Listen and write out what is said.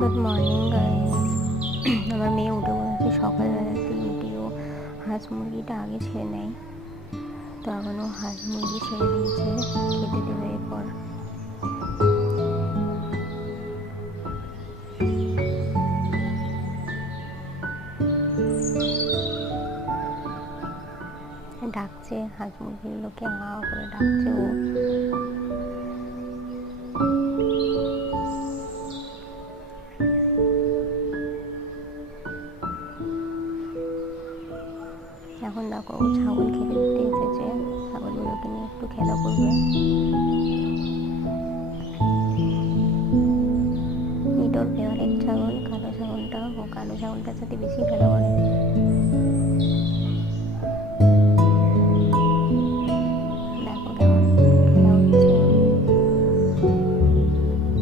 Good morning guys. আমার মেয়ে উঠে বলেছে সকালবেলাতে উঠেও হাঁস মুরগিটা আগে ছেড়ে নেয়, তো এখনও হাঁস মুরগি ছেড়ে দিয়েছে, খেতে দেবে এরপর। ডাকছে হাঁস মুরগিগুলোকে, হা করে ডাকছে ও। এখন দেখো ও ছাগল খেতে দিতে এসেছে, ছাগলগুলোকে নিয়ে একটু খেলা করবে। এটা ওর ফেভারিট ছাগল, কালো ছাগলটা। ও কালো ছাগলটার সাথে বেশি খেলা করে।